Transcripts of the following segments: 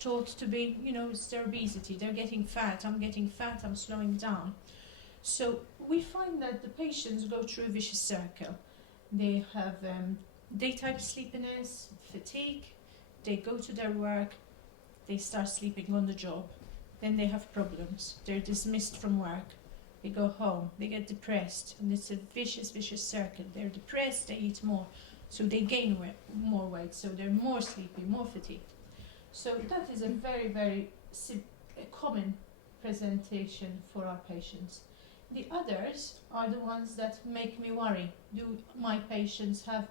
taught to be, it's their obesity, they're getting fat, I'm slowing down. So we find that the patients go through a vicious circle. They have daytime sleepiness, fatigue, they go to their work, they start sleeping on the job, then they have problems, they're dismissed from work, they go home, they get depressed, and it's a vicious circle. They're depressed, they eat more, so they gain more weight, so they're more sleepy, more fatigued. So that is a very common presentation for our patients. The others are the ones that make me worry. Do my patients have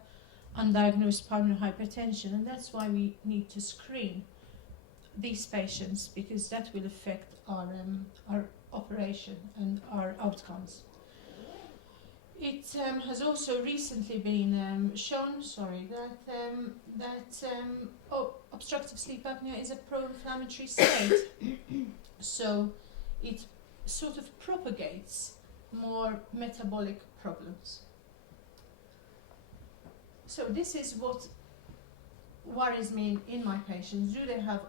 undiagnosed pulmonary hypertension? And that's why we need to screen these patients, because that will affect our operation and our outcomes. It has also recently been shown, that obstructive sleep apnea is a pro-inflammatory state. So it sort of propagates more metabolic problems. So this is what worries me in my patients. Do they have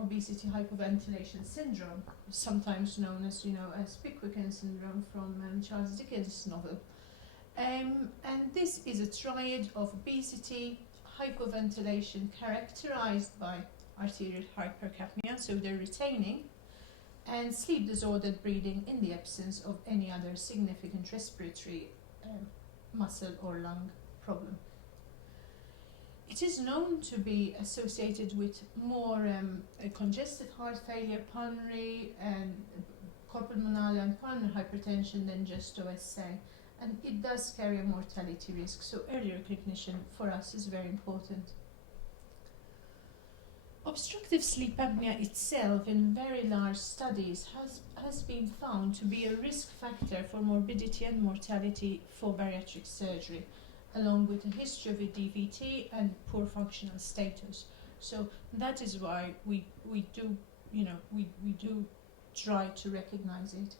obesity hypoventilation syndrome, sometimes known as, as Pickwickian syndrome from Charles Dickens' novel? And this is a triad of obesity, hypoventilation characterized by arterial hypercapnia, so they're retaining, and sleep disordered breathing in the absence of any other significant respiratory muscle or lung problem. It is known to be associated with more congestive heart failure, pulmonary and corpulmonale and pulmonary hypertension than just OSA. And it does carry a mortality risk, so early recognition for us is very important. Obstructive sleep apnea itself, in very large studies, has been found to be a risk factor for morbidity and mortality for bariatric surgery, along with a history of a DVT and poor functional status. So that is why we do try to recognize it.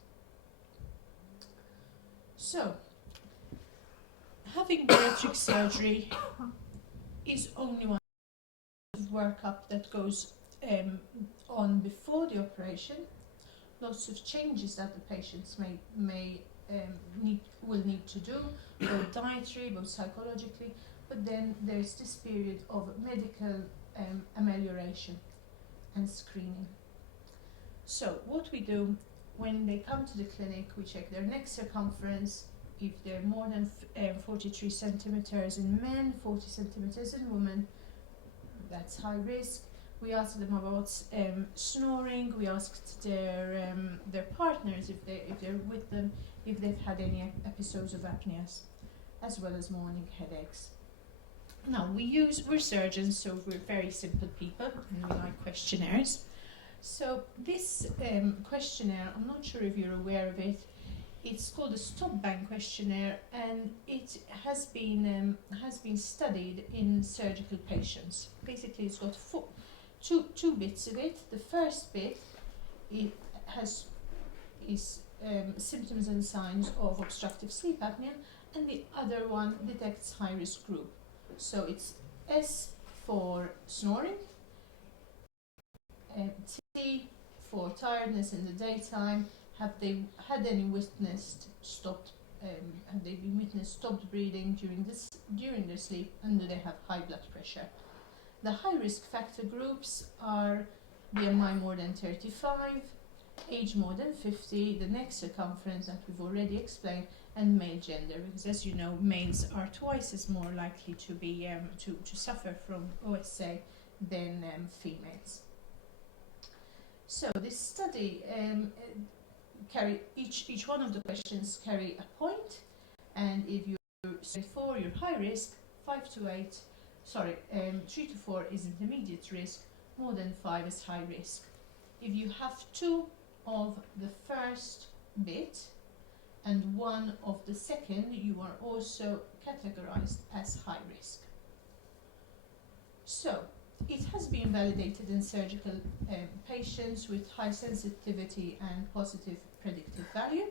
So, having bariatric surgery is only one workup that goes on before the operation. Lots of changes that the patients will need to do, both dietary, both psychologically, but then there's this period of medical amelioration and screening. So what we do when they come to the clinic, we check their neck circumference. If they're more than 43 centimeters in men, 40 centimeters in women, that's high risk. We asked them about snoring. We asked their partners if they're with them, if they've had any episodes of apneas, as well as morning headaches. Now we're surgeons, so we're very simple people, and we like questionnaires. So this questionnaire, I'm not sure if you're aware of it. It's called a stop bank questionnaire, and it has been studied in surgical patients. Basically, it's got two bits of it. The first bit is symptoms and signs of obstructive sleep apnea, and the other one detects high risk group. So it's S for snoring, T for tiredness in the daytime. Have they had any witnessed stopped? Have they been witnessed stopped breathing during their sleep, and do they have high blood pressure? The high risk factor groups are BMI more than 35, age more than 50, the neck circumference that we've already explained, and male gender, because as you know, males are twice as more likely to be to suffer from OSA than females. So this study each one of the questions carry a point, and if you're 4, you're high risk, 3 to 4 is intermediate risk, more than 5 is high risk. If you have 2 of the first bit and 1 of the second, you are also categorized as high risk. So it has been validated in surgical patients with high sensitivity and positive predictive value.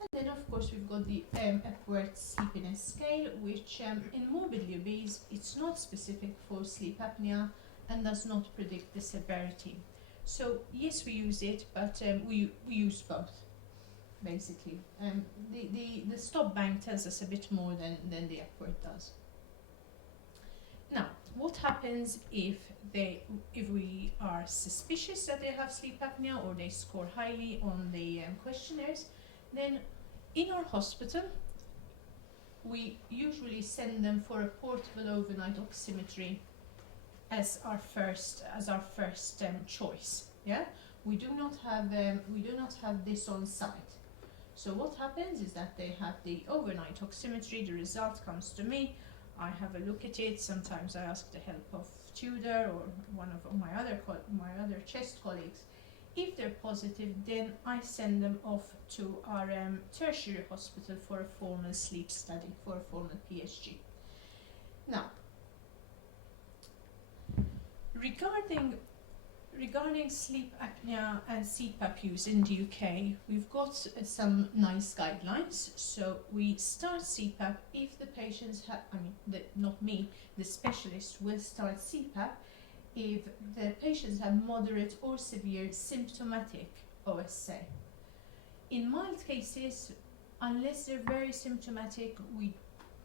And then, of course, we've got the Epworth Sleepiness Scale, which in morbidly obese, it's not specific for sleep apnea and does not predict the severity. So yes, we use it, but we use both, basically. The stop bank tells us a bit more than the Epworth does. Now, what happens if we are suspicious that they have sleep apnea or they score highly on the questionnaires? Then in our hospital, we usually send them for a portable overnight oximetry as our first choice. Yeah, we do not have this on site. So what happens is that they have the overnight oximetry. The result comes to me. I have a look at it. Sometimes I ask the help of Tudor or one of my other chest colleagues. If they're positive, then I send them off to our tertiary hospital for a formal sleep study, for a formal PSG. Now, regarding sleep apnea and CPAP use in the UK, we've got some nice guidelines. So we start CPAP if the patients have, not me, the specialist will start CPAP if the patients have moderate or severe symptomatic OSA. In mild cases, unless they're very symptomatic,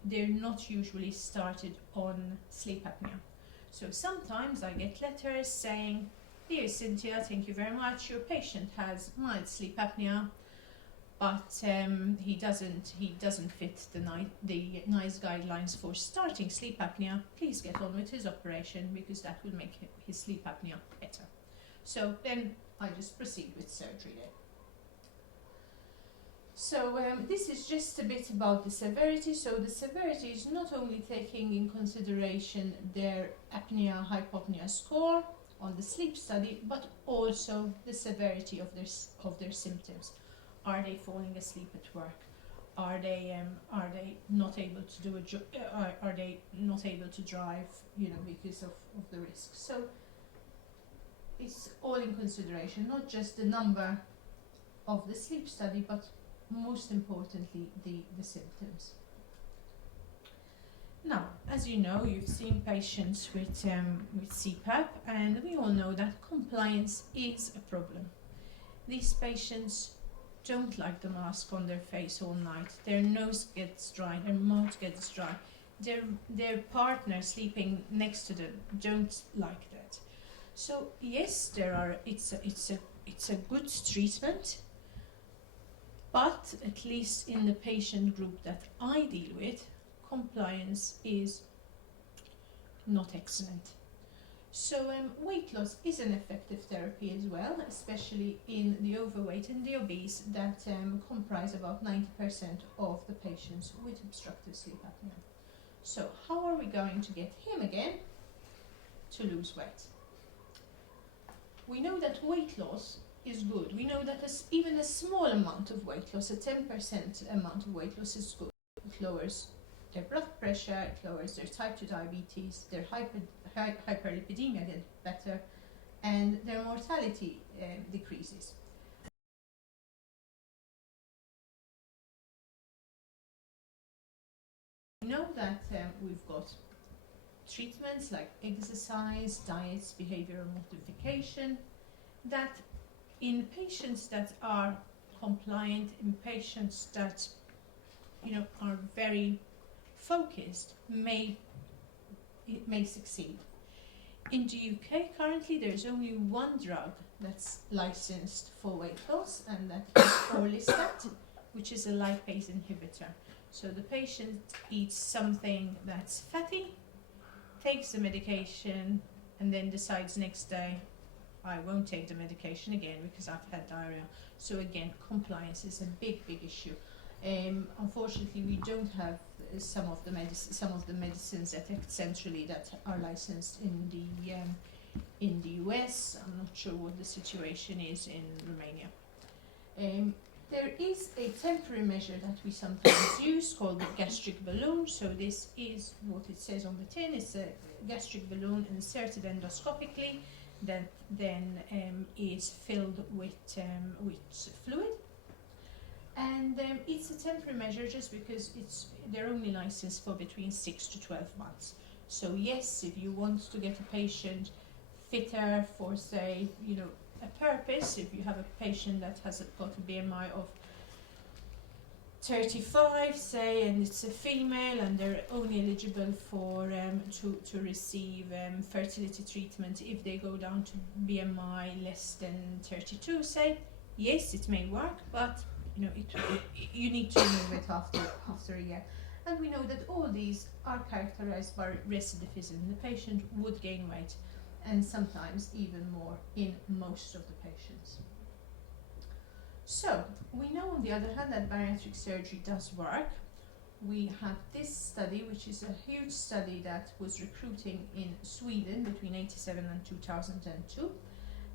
they're not usually started on sleep apnea. So sometimes I get letters saying, "Dear Cynthia, thank you very much. Your patient has mild sleep apnea, but he doesn't fit the NICE guidelines for starting sleep apnea. Please get on with his operation because that will make his sleep apnea better." So then I just proceed with surgery there. So this is just a bit about the severity. So the severity is not only taking in consideration their apnea-hypopnea score on the sleep study, but also the severity of their symptoms. Are they falling asleep at work? Are they not able to do are they not able to drive? Because of the risk. So it's all in consideration, not just the number of the sleep study, but most importantly the symptoms. Now, as you know, you've seen patients with CPAP, and we all know that compliance is a problem. These patients don't like the mask on their face all night. Their nose gets dry, their mouth gets dry. Their partner sleeping next to them don't like that. So yes, it's a good treatment, but at least in the patient group that I deal with, compliance is not excellent. So weight loss is an effective therapy as well, especially in the overweight and the obese that comprise about 90% of the patients with obstructive sleep apnea. So how are we going to get him again to lose weight? We know that weight loss is good. We know that even a small amount of weight loss, a 10% amount of weight loss is good. It lowers their blood pressure, it lowers their type 2 diabetes, their hyperlipidemia gets better, and their mortality decreases. We know that we've got treatments like exercise, diets, behavioral modification, that in patients that are compliant, in patients that are very focused, it may succeed. In the UK currently there's only one drug that's licensed for weight loss, and that is orlistat, which is a lipase inhibitor. So the patient eats something that's fatty, takes the medication, and then decides next day, I won't take the medication again because I've had diarrhea. So again, compliance is a big issue. Unfortunately, we don't have some of the medicines that act centrally that are licensed in the US. I'm not sure what the situation is in Romania. There is a temporary measure that we sometimes use called the gastric balloon. So this is what it says on the tin. It's a gastric balloon inserted endoscopically that then is filled with fluid. And it's a temporary measure just because they're only licensed for between 6 to 12 months. So yes, if you want to get a patient fitter for, say, a purpose, if you have a patient that has got a BMI of 35, say, and it's a female, and they're only eligible for to receive fertility treatment if they go down to BMI less than 32, say, yes, it may work, but you need to remove it after a year. And we know that all these are characterized by recidivism. The patient would gain weight, and sometimes even more in most of the patients. So we know, on the other hand, that bariatric surgery does work. We have this study, which is a huge study that was recruiting in Sweden between 1987 and 2002,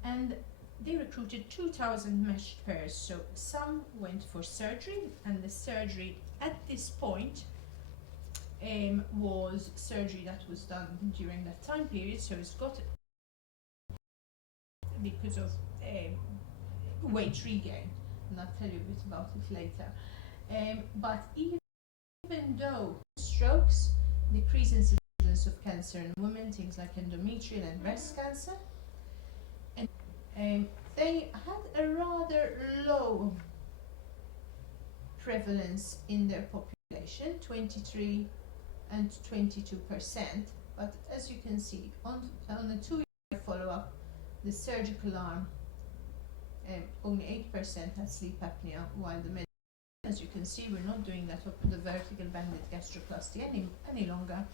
and they recruited 2,000 meshed pairs. So some went for surgery, and the surgery at this point was surgery that was done during that time period. So it's got, because of weight regain, and I'll tell you a bit about it later. But even though strokes decrease incidence of cancer in women, things like endometrial and breast cancer, and they had a rather low prevalence in their population, 23 and 22%. But as you can see, on a 2-year follow-up, the surgical arm, only 8% had sleep apnea, while the med, as you can see, we're not doing that up the vertical banded gastroplasty any longer,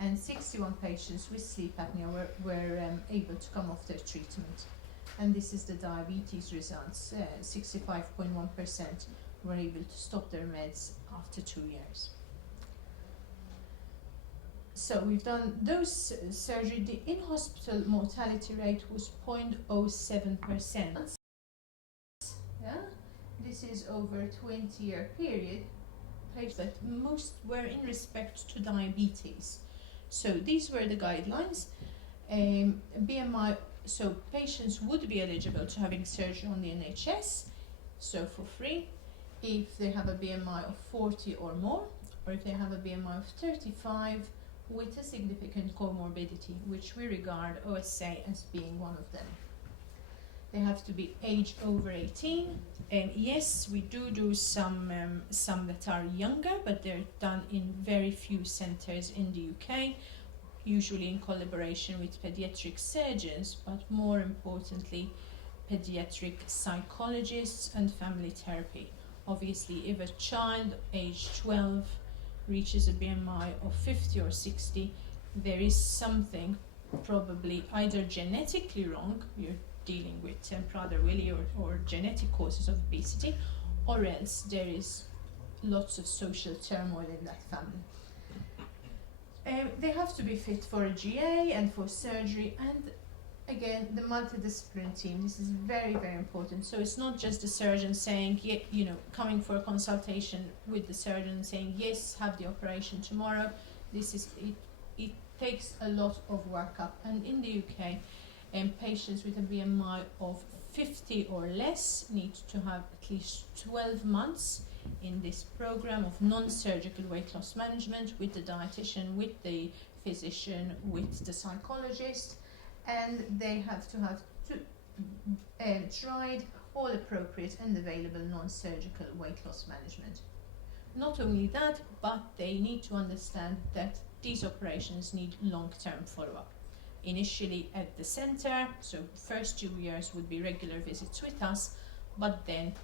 and 61 patients with sleep apnea were able to come off their treatment. And this is the diabetes results. 65.1% were able to stop their meds after 2 years. So we've done those surgery. The in-hospital mortality rate was 0.07%. Yeah, this is over a 20-year period. But most were in respect to diabetes. So these were the guidelines. BMI. So patients would be eligible to having surgery on the NHS, so for free, if they have a BMI of 40 or more, or if they have a BMI of 35 with a significant comorbidity, which we regard OSA as being one of them. They have to be age over 18, and yes, we do some that are younger, but they're done in very few centres in the UK, usually in collaboration with pediatric surgeons, but more importantly, pediatric psychologists and family therapy. Obviously, if a child aged 12 reaches a BMI of 50 or 60, there is something probably either genetically wrong, you're dealing with Prader-Willi or genetic causes of obesity, or else there is lots of social turmoil in that family. They have to be fit for a GA and for surgery, and again, the multidisciplinary team. This is very, very important. So it's not just the surgeon saying, coming for a consultation with the surgeon saying, yes, have the operation tomorrow. This is it. It takes a lot of workup, and in the UK, patients with a BMI of 50 or less need to have at least 12 months in this program of non-surgical weight loss management with the dietitian, with the physician, with the psychologist, and they have to have tried all appropriate and available non-surgical weight loss management. Not only that, but they need to understand that these operations need long-term follow-up. Initially at the centre, so first 2 years would be regular visits with us, but then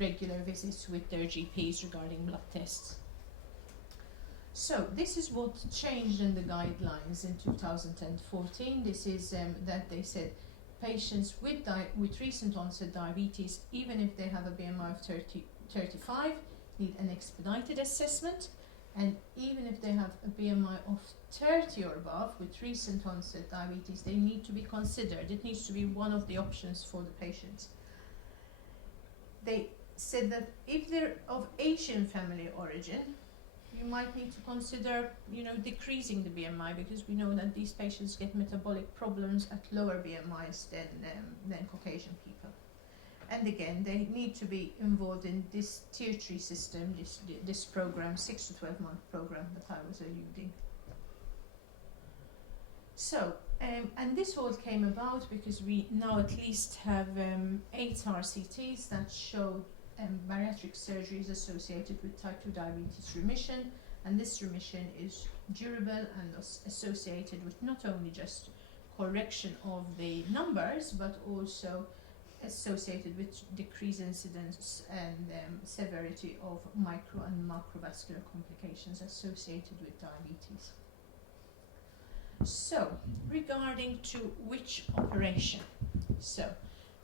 regular visits with their GPs regarding blood tests. So this is what changed in the guidelines in 2014. This is that they said patients with recent onset diabetes, even if they have a BMI of 35, need an expedited assessment, and even if they have a BMI of 30 or above with recent onset diabetes, they need to be considered. It needs to be one of the options for the patients. They said that if they're of Asian family origin, you might need to consider, decreasing the BMI, because we know that these patients get metabolic problems at lower BMIs than Caucasian people. And again, they need to be involved in this tier 3 system, this program, 6 to 12 month program that I was alluding. So, and this all came about because we now at least have 8 RCTs that show bariatric surgery is associated with type 2 diabetes remission, and this remission is durable and associated with not only just correction of the numbers, but also associated with decreased incidence and severity of micro and macrovascular complications associated with diabetes. So, regarding to which operation, so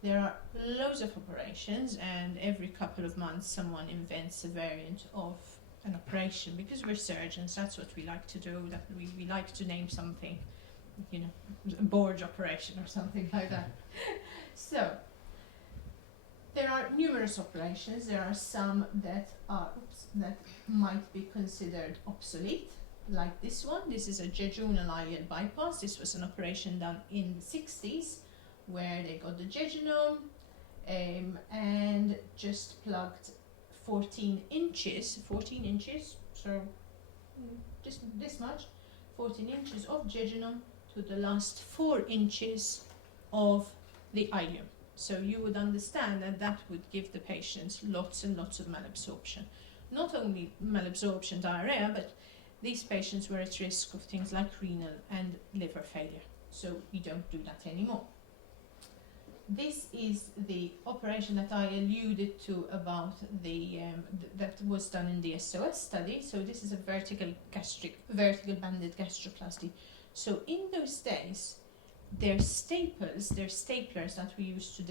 there are loads of operations, and every couple of months someone invents a variant of an operation, because we're surgeons, that's what we like to do, that we like to name something, you know, a board operation or something like that. So, there are numerous operations. There are some that are that might be considered obsolete, like this one. This is a jejunal ileal bypass. This was an operation done in the 60s, where they got the jejunum and just plugged 14 inches, so just this much, 14 inches of jejunum to the last 4 inches of the ileum. So you would understand that that would give the patients lots and lots of malabsorption. Not only malabsorption, diarrhea, but these patients were at risk of things like renal and liver failure. So we don't do that anymore. This is the operation that I alluded to about that was done in the SOS study. So this is a vertical banded gastroplasty. So in those days, their staplers that we used to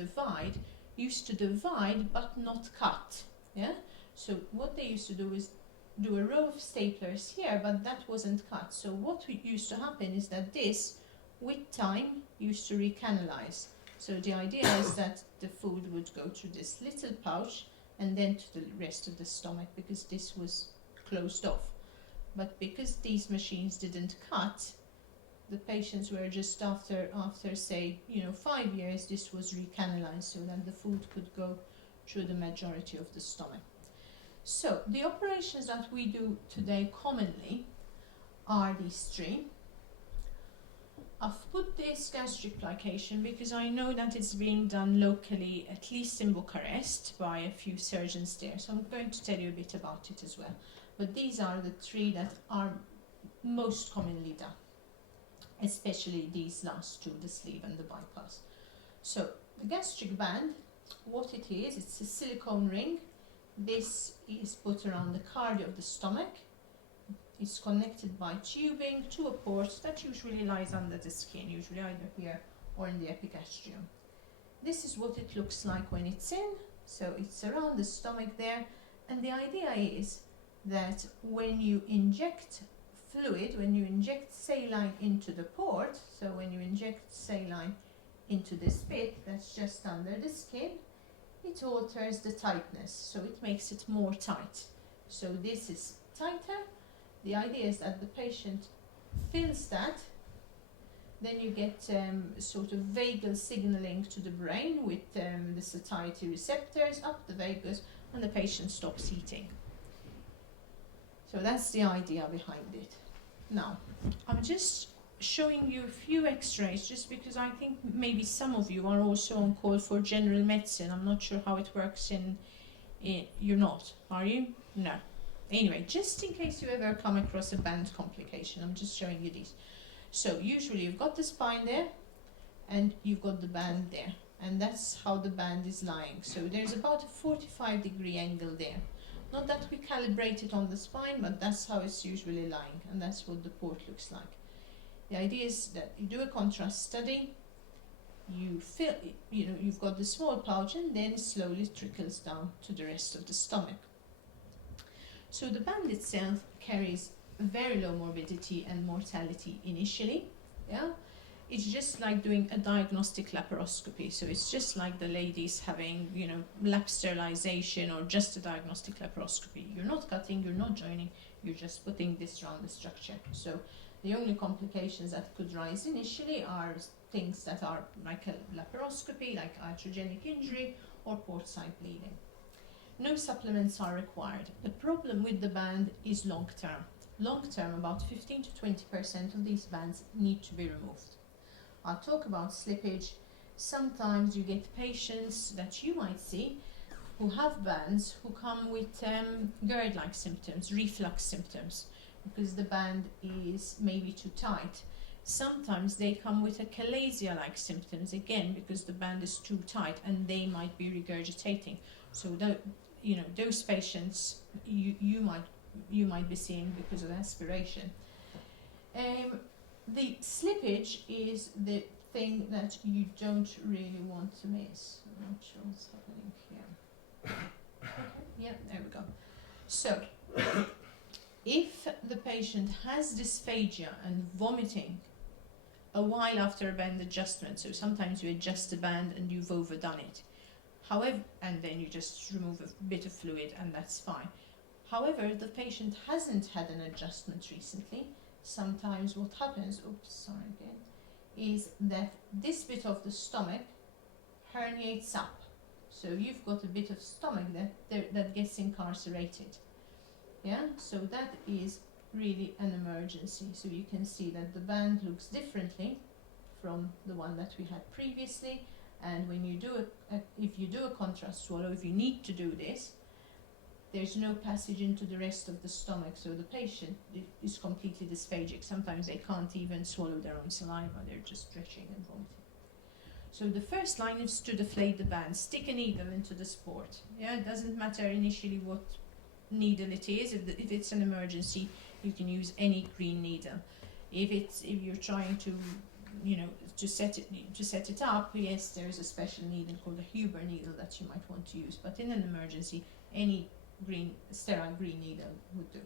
divide but not cut. Yeah. So what they used to do is do a row of staplers here, but that wasn't cut. So what used to happen is that this, with time, used to recanalize. So the idea is that the food would go through this little pouch and then to the rest of the stomach, because this was closed off. But because these machines didn't cut, the patients were just after say, 5 years, this was recanalized so that the food could go through the majority of the stomach. So the operations that we do today commonly are these 3. I've put this gastric plication because I know that it's being done locally, at least in Bucharest, by a few surgeons there. So I'm going to tell you a bit about it as well. But these are the 3 that are most commonly done, especially these last 2, the sleeve and the bypass. So the gastric band, what it is, it's a silicone ring. This is put around the cardia of the stomach. It's connected by tubing to a port that usually lies under the skin, usually either here or in the epigastrium. This is what it looks like when it's in, so it's around the stomach there, and the idea is that when you inject fluid, when you inject saline into the port, so when you inject saline into this bit that's just under the skin, it alters the tightness, so it makes it more tight. So this is tighter. The idea is that the patient feels that, then you get sort of vagal signaling to the brain with the satiety receptors up the vagus, and the patient stops eating. So that's the idea behind it. Now, I'm just showing you a few x-rays just because I think maybe some of you are also on call for general medicine. I'm not sure how it works you're not, are you? No. Anyway, just in case you ever come across a band complication, I'm just showing you these. So usually you've got the spine there and you've got the band there, and that's how the band is lying. So there's about a 45-degree angle there. Not that we calibrate it on the spine, but that's how it's usually lying, and that's what the port looks like. The idea is that you do a contrast study, you fill, you've got the small pouch, and then it slowly trickles down to the rest of the stomach. So the band itself carries very low morbidity and mortality initially. Yeah, it's just like doing a diagnostic laparoscopy. So it's just like the ladies having, lap sterilization or just a diagnostic laparoscopy. You're not cutting, you're not joining, you're just putting this around the structure. So the only complications that could rise initially are things that are like a laparoscopy, like iatrogenic injury, or port side bleeding. No supplements are required. The problem with the band is long term. Long term, about 15 to 20% of these bands need to be removed. I'll talk about slippage. Sometimes you get patients that you might see who have bands who come with GERD-like symptoms, reflux symptoms, because the band is maybe too tight. Sometimes they come with a chalasia-like symptoms, again because the band is too tight and they might be regurgitating. So those patients you might be seeing because of aspiration. The slippage is the thing that you don't really want to miss. I'm not sure what's happening here. Okay, yeah, there we go. So, if the patient has dysphagia and vomiting a while after a band adjustment, so sometimes you adjust the band and you've overdone it, however, and then you just remove a bit of fluid and that's fine. However, the patient hasn't had an adjustment recently. Sometimes what happens, is that this bit of the stomach herniates up. So you've got a bit of stomach that gets incarcerated. Yeah, so that is really an emergency. So you can see that the band looks differently from the one that we had previously. And when you do if you do a contrast swallow, if you need to do this, there's no passage into the rest of the stomach, so the patient is completely dysphagic. Sometimes they can't even swallow their own saliva, they're just stretching and vomiting. So the first line is to deflate the band. Stick a needle into the sport. Yeah, it doesn't matter initially what needle it is. If it's an emergency, you can use any green needle. If you're trying to to set it up, yes, there is a special needle called a Huber needle that you might want to use. But in an emergency, any sterile green needle would do.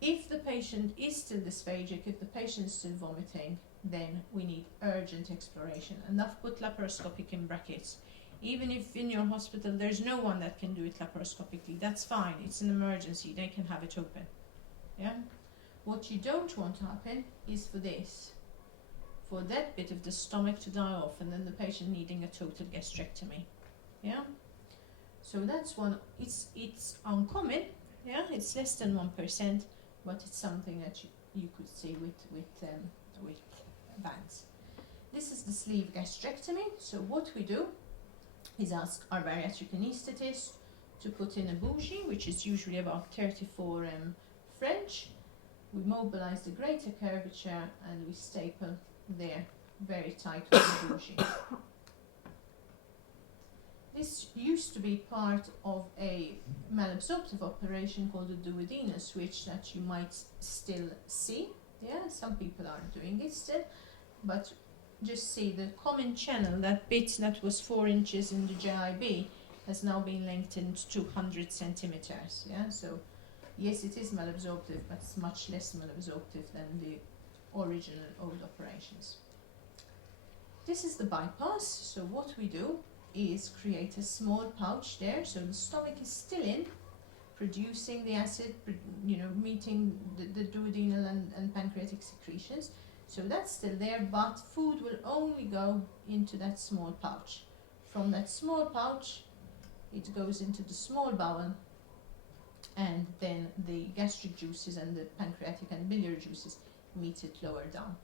If the patient is still dysphagic, if the patient is still vomiting, then we need urgent exploration. And I've put laparoscopic in brackets. Even if in your hospital there's no one that can do it laparoscopically, that's fine. It's an emergency. They can have it open. Yeah. What you don't want to happen is for that bit of the stomach to die off, and then the patient needing a total gastrectomy. Yeah. So that's one. It's uncommon. Yeah. It's less than 1%, but it's something that you could see with bands. This is the sleeve gastrectomy. So what we do is ask our bariatric anaesthetist to put in a bougie, which is usually about 34 French. We mobilize the greater curvature and we staple there very tight with the bougie. This used to be part of a malabsorptive operation called a duodenal switch that you might still see. Yeah, some people are doing it still, but just see the common channel, that bit that was 4 inches in the JIB has now been lengthened to 100 centimeters. Yeah, so yes, it is malabsorptive, but it's much less malabsorptive than the original old operations. This is the bypass. So what we do is create a small pouch there, so the stomach is still in, producing the acid, meeting the duodenal and pancreatic secretions. So that's still there, but food will only go into that small pouch. From that small pouch, it goes into the small bowel, and then the gastric juices and the pancreatic and biliary juices meet it lower down.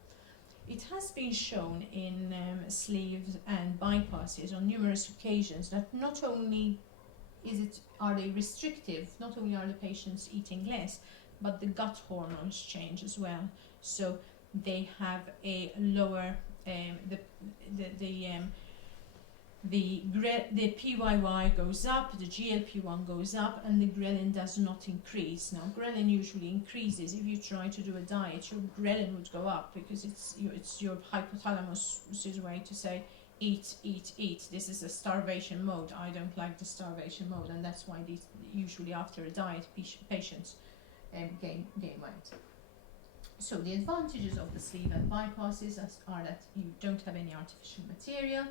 It has been shown in sleeves and bypasses on numerous occasions that not only are they restrictive, not only are the patients eating less, but the gut hormones change as well. So they have a lower the PYY goes up, the GLP-1 goes up, and the ghrelin does not increase. Now, ghrelin usually increases. If you try to do a diet, your ghrelin would go up because it's your hypothalamus's way to say, eat, eat, eat. This is a starvation mode. I don't like the starvation mode, and that's why these usually after a diet patients gain weight. So the advantages of the sleeve and bypasses are that you don't have any artificial material.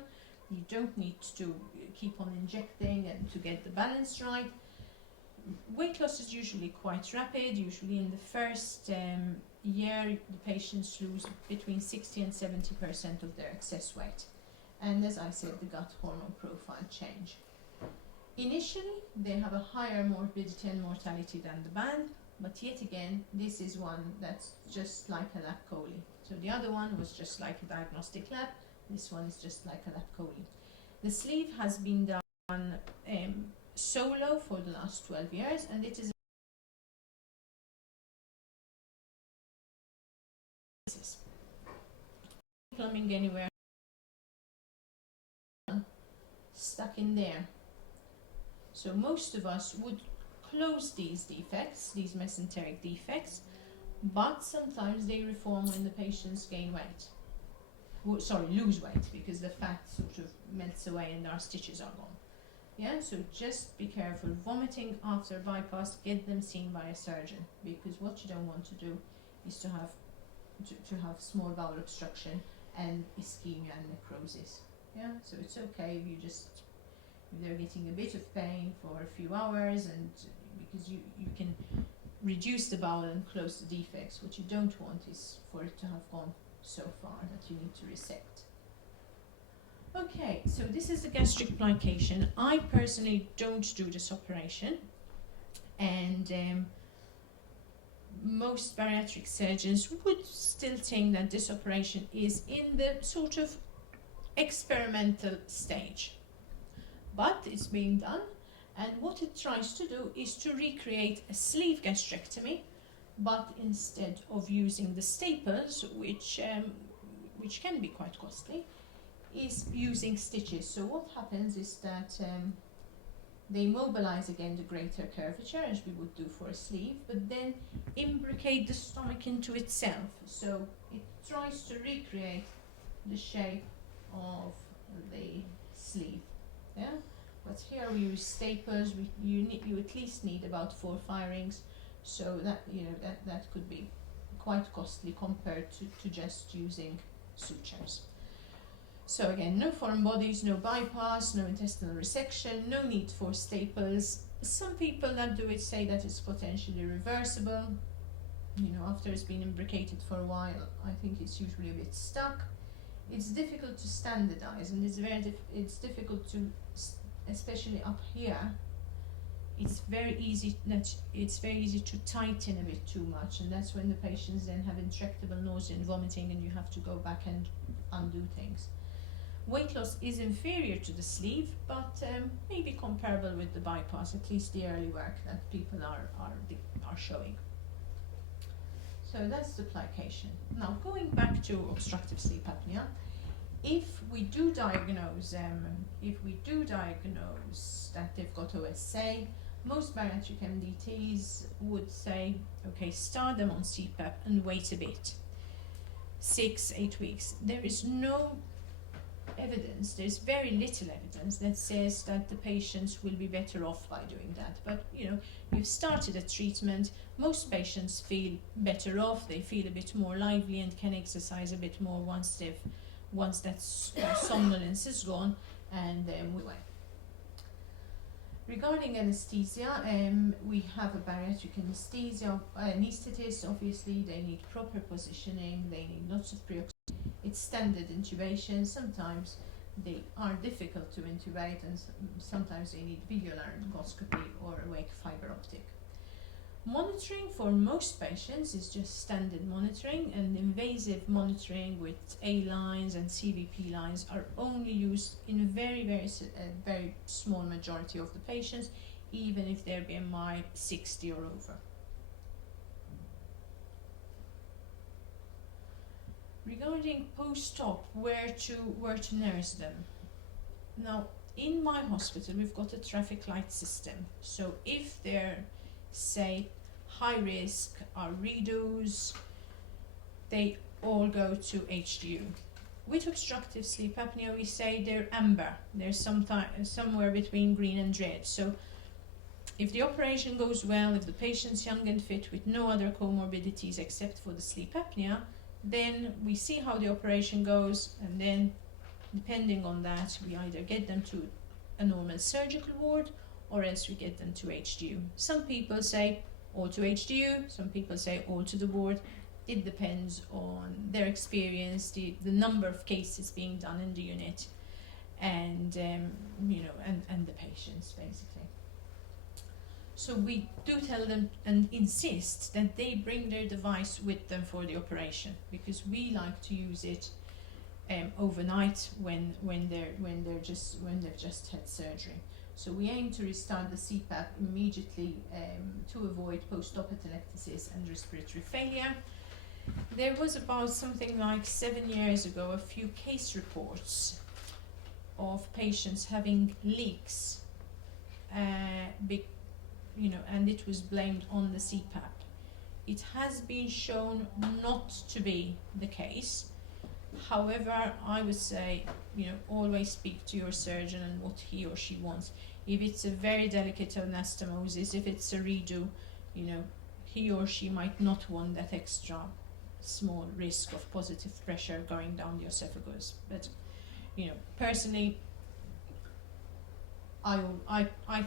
You don't need to keep on injecting and to get the balance right. Weight loss is usually quite rapid. Usually in the first year, the patients lose between 60 and 70% of their excess weight. and as I said, the gut hormone profile change. Initially, they have a higher morbidity and mortality than the band, but yet again, this is one that's just like a lab coli. So the other one was just like a diagnostic lab, this one is just like a lab coli. The sleeve has been done solo for the last 12 years, and it is plumbing anywhere stuck in there. So most of us would close these defects, these mesenteric defects, but sometimes they reform when the patients gain weight. Lose weight, because the fat sort of melts away and our stitches are gone. Yeah, so just be careful. Vomiting after bypass, get them seen by a surgeon, because what you don't want to do is to have small bowel obstruction and ischemia and necrosis. Yeah, so it's okay if they're getting a bit of pain for a few hours, and because you can reduce the bowel and close the defects. What you don't want is for it to have gone so far that you need to resect. Okay, so this is the gastric plication. I personally don't do this operation, and most bariatric surgeons would still think that this operation is in the sort of experimental stage. But it's being done, and what it tries to do is to recreate a sleeve gastrectomy, but instead of using the staples, which can be quite costly, is using stitches. So what happens is that they mobilize again the greater curvature, as we would do for a sleeve, but then imbricate the stomach into itself. So it tries to recreate the shape of the sleeve. Yeah, but here we use staples. You at least need about 4 firings, so that that could be quite costly compared to just using sutures. So again, no foreign bodies, no bypass, no intestinal resection, no need for staples. Some people that do it say that it's potentially reversible. After it's been imbricated for a while, I think it's usually a bit stuck. It's difficult to standardize, and it's difficult to, especially up here. It's very easy to tighten a bit too much, and that's when the patients then have intractable nausea and vomiting, and you have to go back and undo things. Weight loss is inferior to the sleeve, but maybe comparable with the bypass, at least the early work that people are showing. So that's the plication. Now, going back to obstructive sleep apnea, if we do diagnose that they've got OSA, most bariatric MDTs would say, okay, start them on CPAP and wait a bit, 6-8 weeks. There is no evidence, there's very little evidence that says that the patients will be better off by doing that. But you've started a treatment, most patients feel better off, they feel a bit more lively and can exercise a bit more once that somnolence is gone, and we went. Regarding anesthesia, we have a bariatric anesthetist. Obviously, they need proper positioning, they need lots of pre-oxygenation. It's standard intubation. Sometimes they are difficult to intubate, and sometimes they need visual laryngoscopy or awake fiber optic. Monitoring for most patients is just standard monitoring, and invasive monitoring with A lines and CVP lines are only used in a very small majority of the patients, even if their BMI 60 or over. Regarding post-op, where to nurse them. Now, in my hospital, we've got a traffic light system. So if they're, say, high risk, are redos, they all go to HDU. With obstructive sleep apnea, we say they're amber. They're somewhere between green and red. So if the operation goes well, if the patient's young and fit with no other comorbidities except for the sleep apnea, then we see how the operation goes, and then depending on that, we either get them to a normal surgical ward or else we get them to HDU. Some people say all to HDU, some people say all to the ward. It depends on their experience, the number of cases being done in the unit. and and the patients basically. So we do tell them and insist that they bring their device with them for the operation, because we like to use it overnight when they've just had surgery. So we aim to restart the CPAP immediately to avoid post-op atelectasis and respiratory failure. There was about something like 7 years ago a few case reports of patients having leaks, and it was blamed on the CPAP. It has been shown not to be the case. However, I would say, always speak to your surgeon and what he or she wants. If it's a very delicate anastomosis, if it's a redo, he or she might not want that extra small risk of positive pressure going down the esophagus. But, personally, I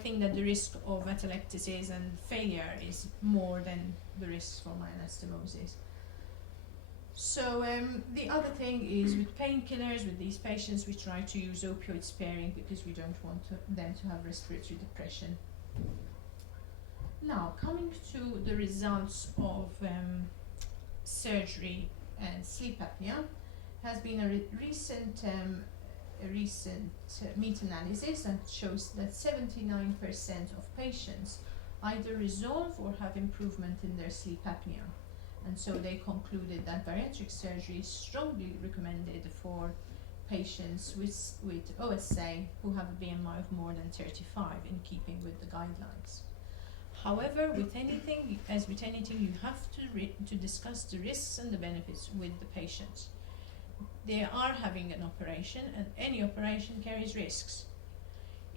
think that the risk of atelectasis and failure is more than the risk for my anastomosis. So the other thing is with painkillers, with these patients, we try to use opioid sparing because we don't want them to have respiratory depression. Now, coming to the results of surgery and sleep apnea, has been a recent meta-analysis that shows that 79% of patients either resolve or have improvement in their sleep apnea. And so they concluded that bariatric surgery is strongly recommended for patients with OSA who have a BMI of more than 35, in keeping with the guidelines. However, as with anything, you have to discuss the risks and the benefits with the patients. They are having an operation, and any operation carries risks.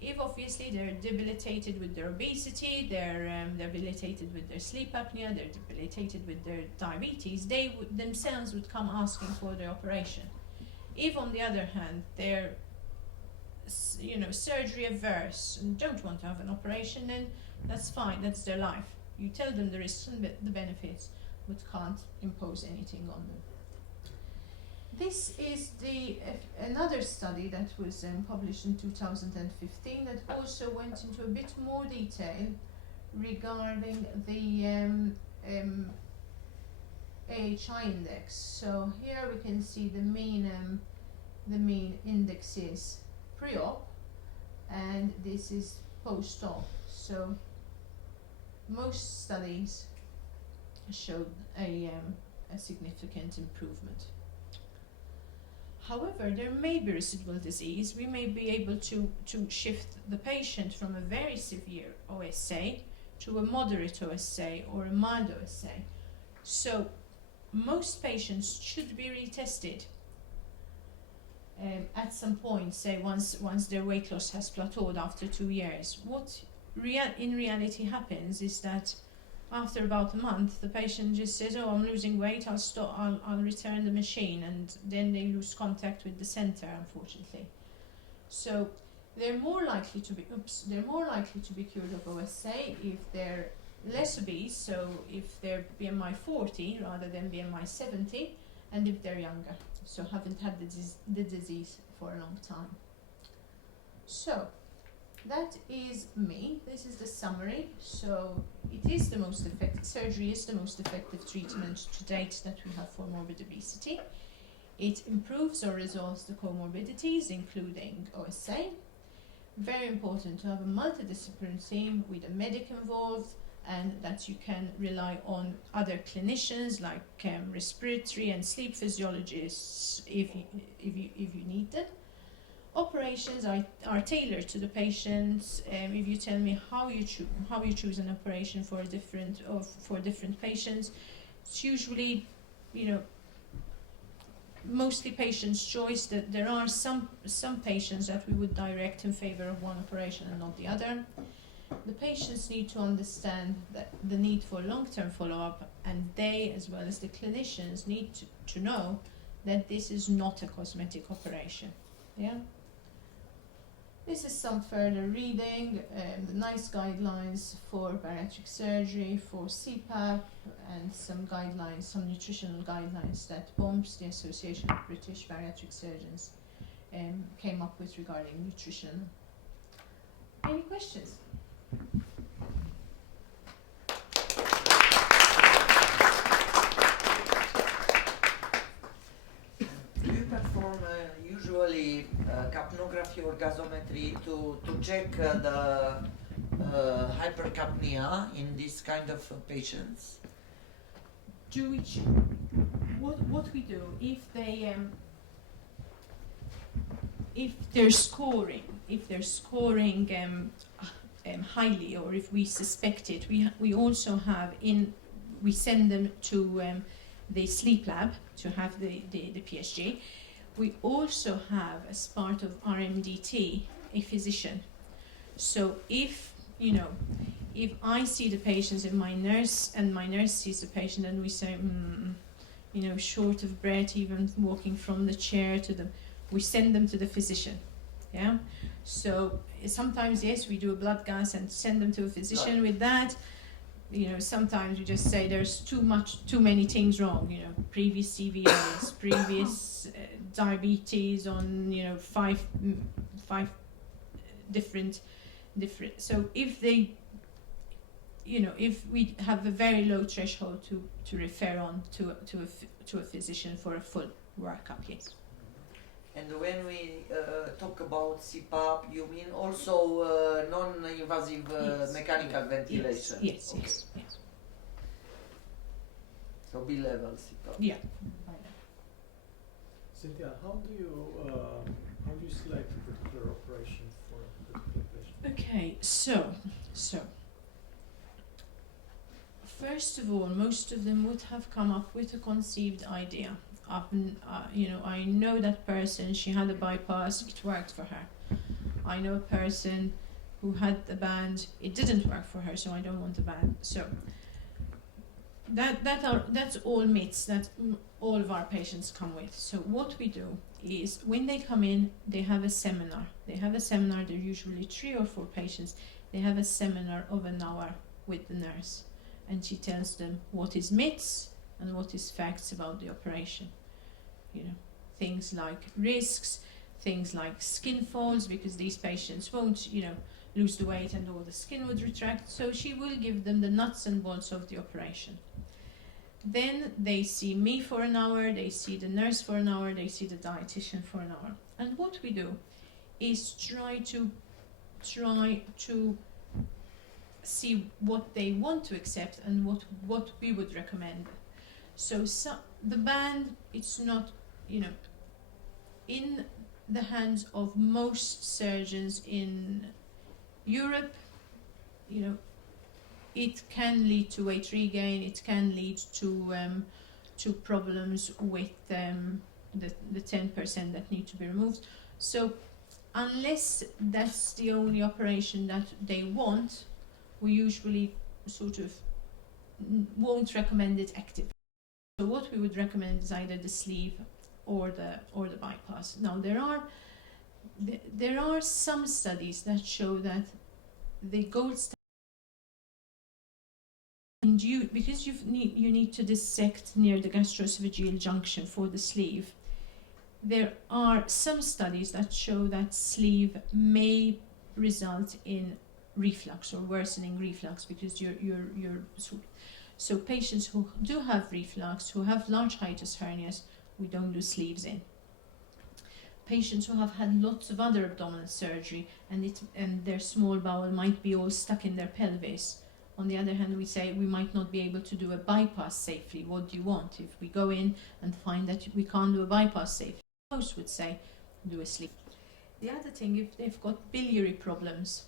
If obviously they're debilitated with their obesity, they're debilitated with their sleep apnea, they're debilitated with their diabetes, they themselves would come asking for the operation. If on the other hand they're surgery averse and don't want to have an operation, then that's fine, that's their life. You tell them the risks and the benefits, but can't impose anything on them. This is another study that was published in 2015 that also went into a bit more detail regarding the AHI index. So here we can see the mean indexes pre-op, and this is post-op. So most studies showed a significant improvement. However, there may be residual disease. We may be able to shift the patient from a very severe OSA to a moderate OSA or a mild OSA. So most patients should be retested at some point, say once their weight loss has plateaued after 2 years. What in reality happens is that after about a month, the patient just says, "Oh, I'm losing weight. I'll return the machine," and then they lose contact with the center, unfortunately. So they're more likely to be cured of OSA if they're less obese. So if they're BMI 40 rather than BMI 70, and if they're younger, so haven't had the disease for a long time. So that is me. This is the summary. So it is the most effective, surgery is the most effective treatment to date that we have for morbid obesity. It improves or resolves the comorbidities, including OSA. Very important to have a multidisciplinary team with a medic involved, and that you can rely on other clinicians like respiratory and sleep physiologists if you need them. Operations are tailored to the patients. If you tell me how you choose an operation for different patients, it's usually mostly patient's choice. That there are some patients that we would direct in favor of one operation and not the other. The patients need to understand that the need for long-term follow-up, and they, as well as the clinicians, need to know that this is not a cosmetic operation. Yeah. This is some further reading, the NICE guidelines for bariatric surgery, for CPAP, and some nutritional guidelines that BOMS, the Association of British Bariatric Surgeons, came up with regarding nutrition. Any questions? Do you perform usually capnography or gasometry to check the hypercapnia in this kind of patients? Do we what we do if they if they're scoring highly, or if we suspect it, we also have we send them to the sleep lab to have the PSG. We also have, as part of RMDT, a physician. So if I see the patients, if my nurse sees the patient, and we say, short of breath, even walking from the chair to them, we send them to the physician. Yeah. So sometimes, yes, we do a blood gas and send them to a physician. Right. With that, sometimes we just say there's too many things wrong. Previous CVRs, previous diabetes on 5 different. So if they, if we have a very low threshold to refer on to a physician for a full workup, yes. And when we talk about CPAP, you mean also non-invasive yes. mechanical ventilation? Yes, okay. yes. So B-level CPAP. Yeah. Cynthia, how do you select a particular operation for a particular patient? Okay, so first of all, most of them would have come up with a conceived idea. I know that person, she had a bypass, it worked for her. I know a person who had a band, it didn't work for her, so I don't want a band. So that's all myths that all of our patients come with. So what we do is, when they come in, they have a seminar. They're usually 3 or 4 patients. They have a seminar of an hour with the nurse, and she tells them what is myths and what is facts about the operation. Things like risks, things like skin folds, because these patients won't, lose the weight and all the skin would retract. So she will give them the nuts and bolts of the operation. Then they see me for an hour, they see the nurse for an hour, they see the dietitian for an hour. And what we do is try to see what they want to accept and what we would recommend. So the band, it's not, in the hands of most surgeons in Europe, it can lead to weight regain, it can lead to problems with the 10% that need to be removed. So unless that's the only operation that they want, we usually sort of won't recommend it actively. So what we would recommend is either the sleeve or the bypass. Now there are some studies that show that the gold standard, because you need to dissect near the gastroesophageal junction for the sleeve. There are some studies that show that sleeve may result in reflux or worsening reflux, because you're so patients who do have reflux, who have large hiatus hernias, we don't do sleeves in. Patients who have had lots of other abdominal surgery and their small bowel might be all stuck in their pelvis. On the other hand, we say we might not be able to do a bypass safely. What do you want? If we go in and find that we can't do a bypass safely, most would say do a sleeve. The other thing, if they've got biliary problems,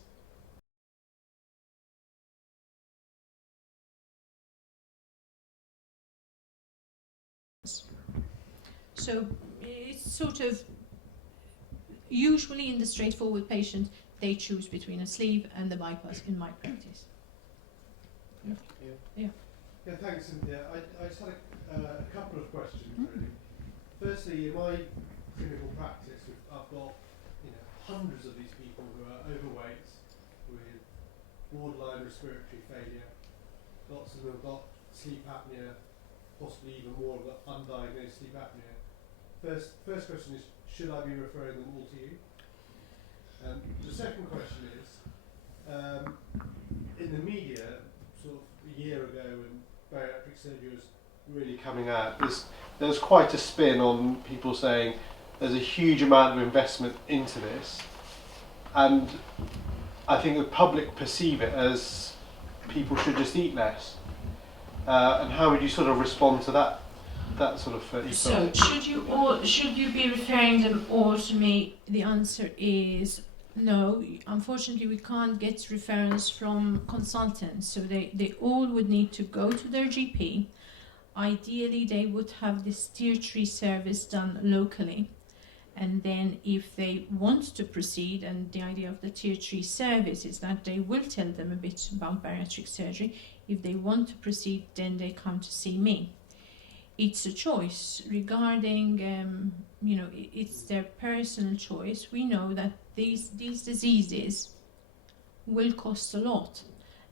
so it's sort of usually in the straightforward patient, they choose between a sleeve and the bypass in my practice. Yeah, thanks, Cynthia. I just had a couple of questions, really. Firstly, in my clinical practice, I've got hundreds of these people who are overweight with borderline respiratory failure. Lots of them have got sleep apnea, possibly even more of the undiagnosed sleep apnea. first question is, should I be referring them all to you? The second question is, in the media, sort of a year ago when bariatric surgery was really coming out, there's quite a spin on people saying there's a huge amount of investment into this, and I think the public perceive it as people should just eat less. And how would you sort of respond to that sort of ethos? So should you be referring them all to me? The answer is no. Unfortunately, we can't get referrals from consultants, so they all would need to go to their GP. Ideally, they would have this tier 3 service done locally, and then if they want to proceed, and the idea of the tier 3 service is that they will tell them a bit about bariatric surgery. If they want to proceed, then they come to see me. It's a choice regarding, it's their personal choice. We know that these diseases will cost a lot,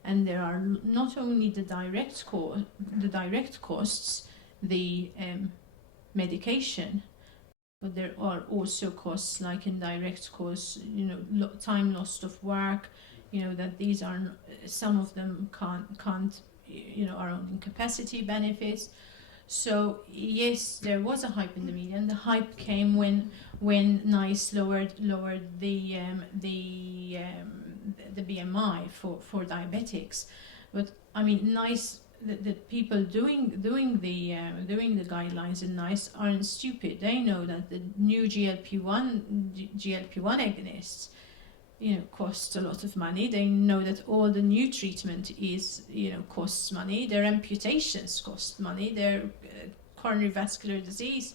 and there are not only the direct costs, the medication, but there are also costs like indirect costs, time lost of work, that these are, some of them can't are on incapacity benefits. So yes, there was a hype in the media, and the hype came when NICE lowered the BMI for diabetics. But I mean, NICE, the people doing the guidelines in NICE aren't stupid. They know that the new GLP-1 agonists costs a lot of money. They know that all the new treatment is costs money. Their amputations cost money. Their coronary vascular disease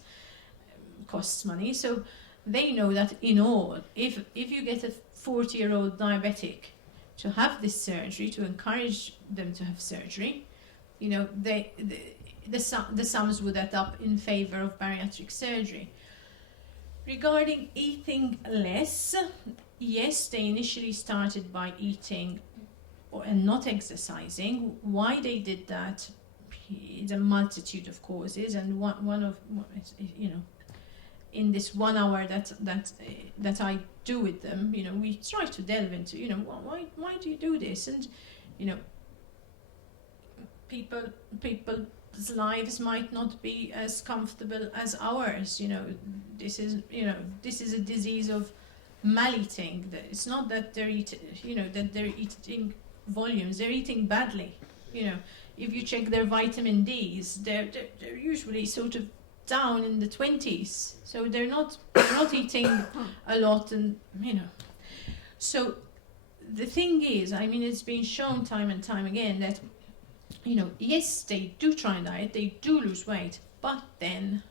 costs money. So they know that in all, if you get a 40-year-old diabetic to have this surgery, to encourage them to have surgery, the sums would add up in favor of bariatric surgery. Regarding eating less, yes, they initially started by eating and not exercising. Why they did that is a multitude of causes, and one of in this 1 hour that I do with them, we try to delve into why do you do this, and people's lives might not be as comfortable as ours. This is a disease of mal-eating. It's not that they're eating volumes. They're eating badly. If you check their vitamin D's, they're usually sort of down in the 20s. So they're not eating a lot, and So the thing is, it's been shown time and time again that yes, they do try and diet, they do lose weight, but then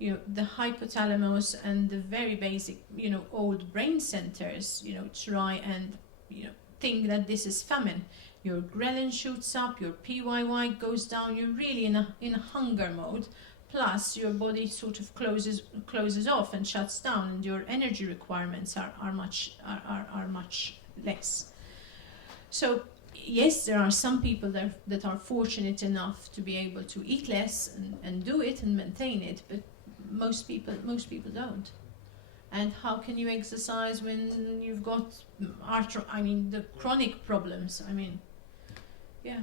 the hypothalamus and the very basic, old brain centers, try and, think that this is famine. Your ghrelin shoots up, your PYY goes down, you're really in a hunger mode, plus your body sort of closes off and shuts down, and your energy requirements are much less. So yes, there are some people that are fortunate enough to be able to eat less and do it and maintain it, but most people don't. And how can you exercise when you've got the chronic problems? Yeah.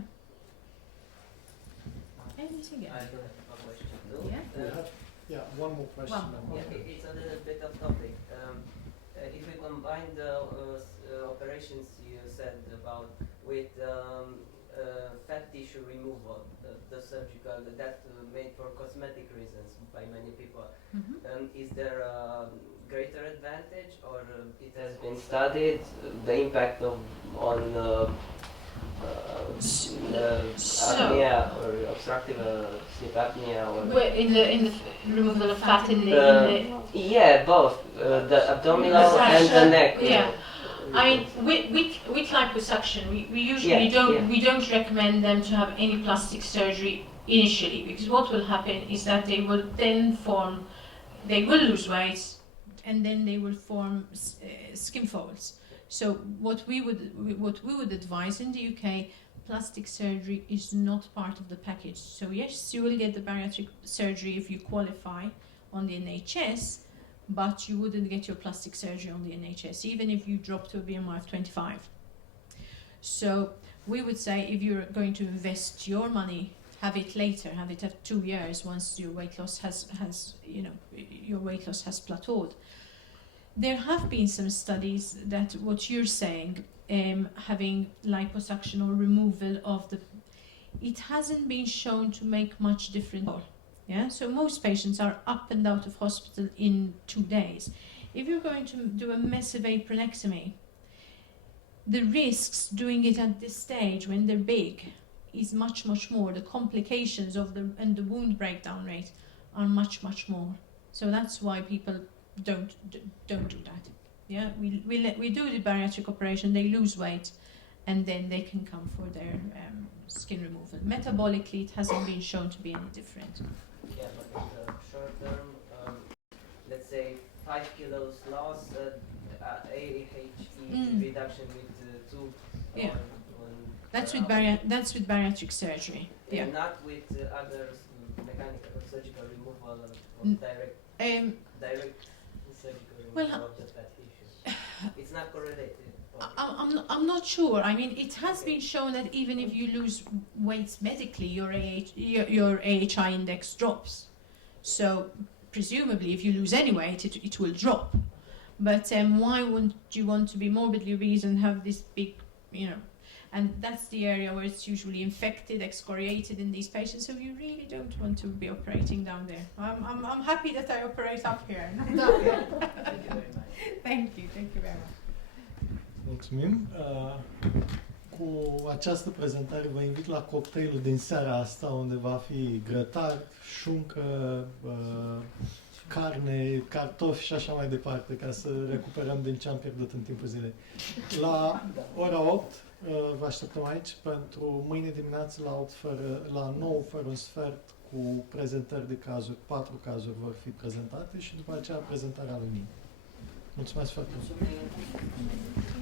Anything else? I have a question too. Yeah. One more question. It's a little bit off topic. If we combine the operations you said about with fat tissue removal, the surgical that made for cosmetic reasons by many people, is there a greater advantage, or it has been studied the impact on apnea or obstructive sleep apnea, or In the removal of fat in the yeah, both the abdominal and the neck. Yeah. With liposuction, we usually don't recommend them to have any plastic surgery initially, because what will happen is that they will lose weight, and then they will form skin folds. So what we would advise in the UK, plastic surgery is not part of the package. So yes, you will get the bariatric surgery if you qualify on the NHS, but you wouldn't get your plastic surgery on the NHS, even if you drop to a BMI of 25. So we would say if you're going to invest your money, have it later, have it at 2 years once your weight loss has your weight loss has plateaued. There have been some studies that what you're saying, having liposuction or removal of it hasn't been shown to make much difference. Yeah, so most patients are up and out of hospital in 2 days. If you're going to do a massive apronectomy, the risks doing it at this stage when they're big is much more. The complications and the wound breakdown rate are much more. So that's why people don't do that. Yeah, we do the bariatric operation, they lose weight, and then they can come for their skin removal. Metabolically, it hasn't been shown to be any different. Yeah, but in the short term, let's say 5 kilos loss, AHE reduction with 2. Yeah. That's with bariatric surgery. Yeah. Not with other mechanical or surgical removal or direct surgical removal of the fat tissue. It's not correlated. I'm not sure. I mean, it has been shown that even if you lose weight medically, your AHI index drops. So presumably, if you lose any weight, it will drop. But why wouldn't you want to be morbidly obese and have this big, and that's the area where it's usually infected, excoriated in these patients. So you really don't want to be operating down there. I'm happy that I operate up here. Thank you very much. Thank you very much. Mulțumim. Cu această prezentare vă invit la cocktailul din seara asta, unde va fi grătar, șuncă, carne, cartofi și așa mai departe, ca să recuperăm din ce am pierdut în timpul zilei. La ora 8 vă așteptăm aici pentru mâine dimineață la 9 fără un sfert cu prezentări de cazuri. 4 cazuri vor fi prezentate și după aceea prezentarea lui mine. Mulțumesc foarte mult! Mulțumim.